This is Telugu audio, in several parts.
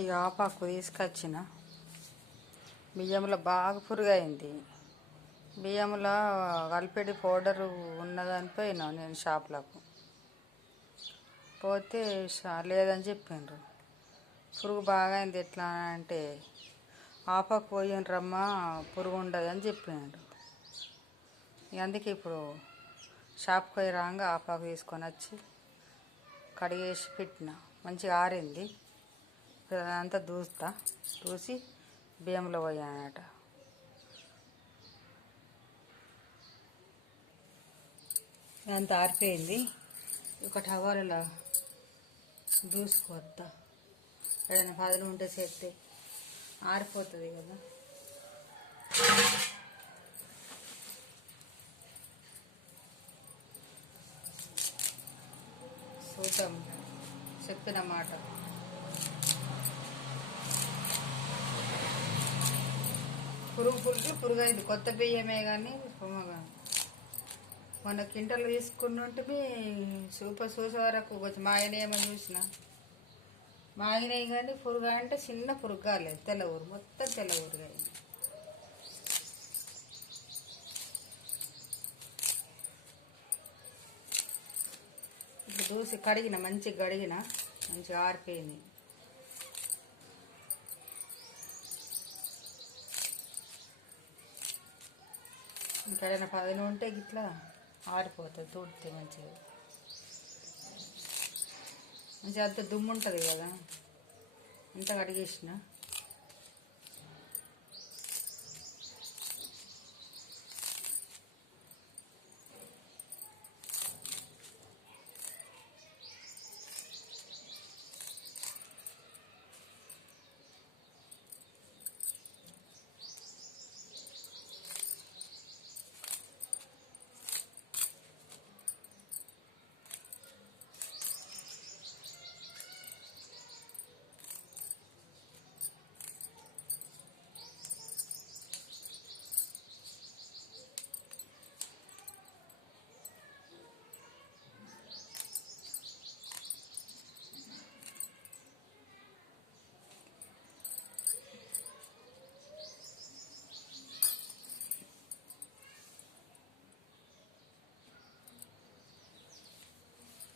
ఇక ఆపాకు తీసుకొచ్చిన బియ్యంలో బాగా పురుగైంది. బియ్యంలో కలిపెడి పౌడరు ఉన్నదని పోయినా నేను షాప్లకు పోతే లేదని చెప్పిండ్రు. పురుగు బాగా అయింది. ఎట్లా అంటే ఆపాకు పోయిండ్రమ్మా పురుగు ఉండదని చెప్పిండ్రు. అందుకే ఇప్పుడు షాప్కి పోయి రాగా ఆపాకు తీసుకొని వచ్చి కడిగేసి పెట్టిన. మంచిగా ఆరింది. అంతా దూసి బియ్యంలో పోయానట. అంత ఆరిపోయింది. ఒక టవల్లో దూసుకొస్తా. ఏదైనా పదులు ఉంటే చేస్తే ఆరిపోతుంది కదా. చూద్దాం చెప్పిన మాట. పురుగు అయింది. కొత్త బియ్యమే కానీ మొన్న కింటలు తీసుకున్నట్టు చూసే వరకు కొంచెం మాయనేమో చూసిన మాగినాయి కానీ పురుగు అంటే చిన్న పురుగు కాలేదు. తెల్ల ఊరు మొత్తం తెల్ల ఊరుగా అయింది. ఇప్పుడు దూసి కడిగిన మంచిగా మంచిగా ఆరిపోయింది. ఇంకేదైనా పదిన ఉంటే ఇట్లా ఆరిపోతుంది. తూడితే మంచిగా అంత దుమ్ము ఉంటుంది కదా, అంతా కడిగేసిన.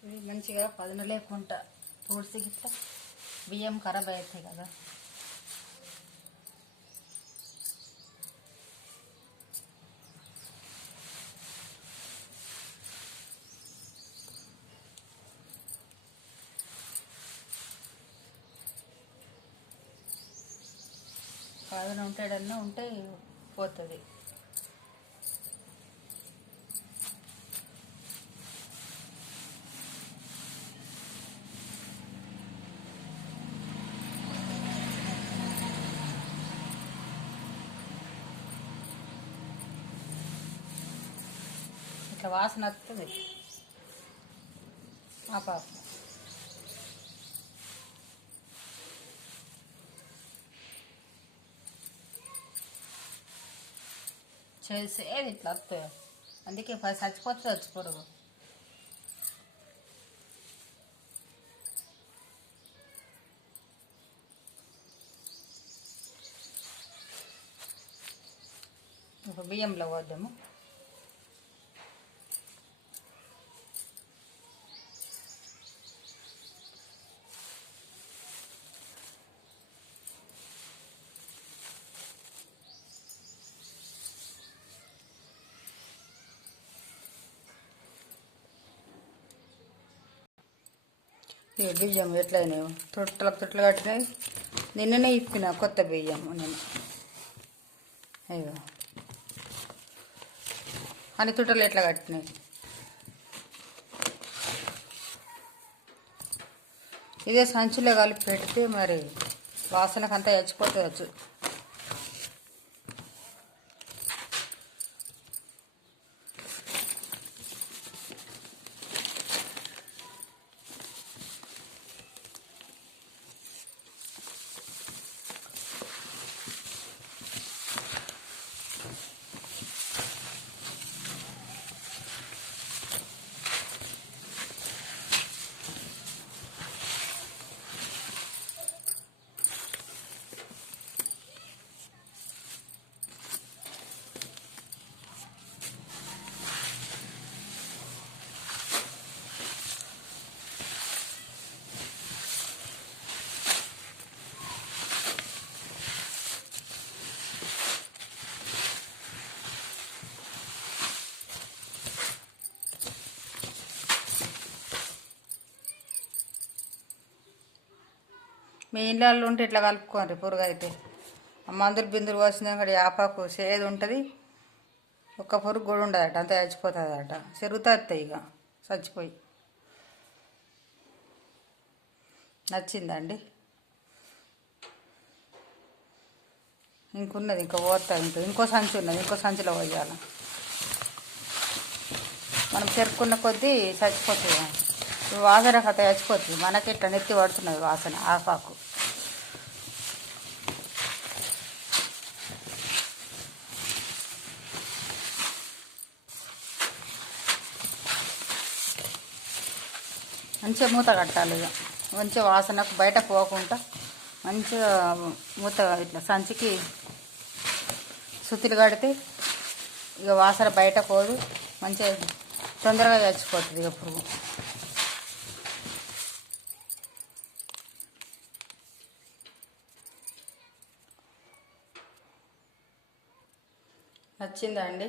ఇది మంచిగా పదును లేకుండా తుడిసి గిట్లా బియ్యం ఖరాబ్ అవుతాయి కదా. పదును ఉంటాడన్నా ఉంటే పోతుంది. ఇట్లా వాసన వస్తుంది ఆపాకు. చేసేది ఇట్లా వస్తాయి. అందుకే చచ్చిపోతుంది పురుగు. ఇప్పుడు బియ్యంలో పోద్దాము. బియ్యం ఎట్లయినాయి, తొట్టలకు కట్టినాయి. నిన్ననే ఇప్పిన కొత్త బియ్యం నేను. అయ్యో అన్ని తొట్టలు ఎట్లా కట్టినాయి. ఇదే సంచులో కలిపి పెడితే మరి వాసనకు అంతా చచ్చిపోతుంది. మీ ఇళ్ళల్లో ఉంటే ఇట్లా కలుపుకోండి పురుగు అయితే. మందులు బిందులు పోసిన కూడా ఆపాకు చేదు ఉంటుంది, ఒక్క పురుగు కూడా ఉండదట, అంత చచ్చిపోతుందట. చెరుగుతుంది ఇక చచ్చిపోయి. నచ్చిందండి? ఇంకున్నది, ఇంకా పోతా, ఇంకో సంచి ఉన్నది, ఇంకో సంచిలో పోయాలి. మనం చెరుకున్న కొద్దీ చచ్చిపోతుంది, వాసన కథ చచ్చిపోతుంది. మనకి ఇట్లా నెత్తి పడుతున్నది వాసన ఆపాకు. మంచిగా మూత కట్టాలి ఇక, మంచిగా వాసనకు బయట పోకుండా మంచిగా మూత ఇట్లా సంచికి సుత్తులు కడితే ఇక వాసన బయట పోదు, మంచిగా తొందరగా చచ్చిపోతుంది ఇక పురుగు. నచ్చిందా అండి?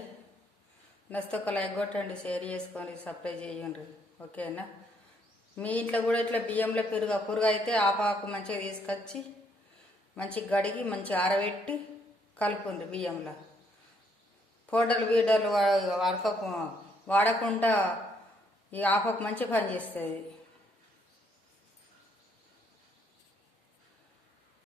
నచ్చితే ఒక లైక్ కొట్టండి, షేర్ చేసుకొని సబ్స్క్రైబ్ చేయండి. ఓకేనా? మీ ఇంట్లో కూడా ఇట్లా బియ్యంలో పురుగు అయితే ఆపాకు మంచిగా తీసుకొచ్చి మంచిగా కడిగి మంచిగా ఆరబెట్టి కలుపుంది బియ్యంలో. పౌడర్లు బీడర్లు వాడకుండా ఈ ఆపాకు మంచిగా పనిచేస్తుంది.